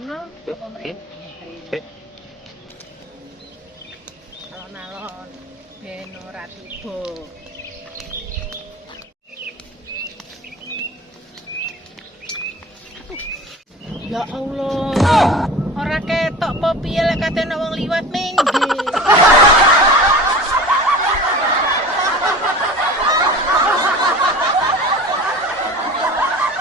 kono apa mrene? Alon-alon ben ora tiba. Ya Allah. Ora ketok apa piye lek katene wong liwat minggir.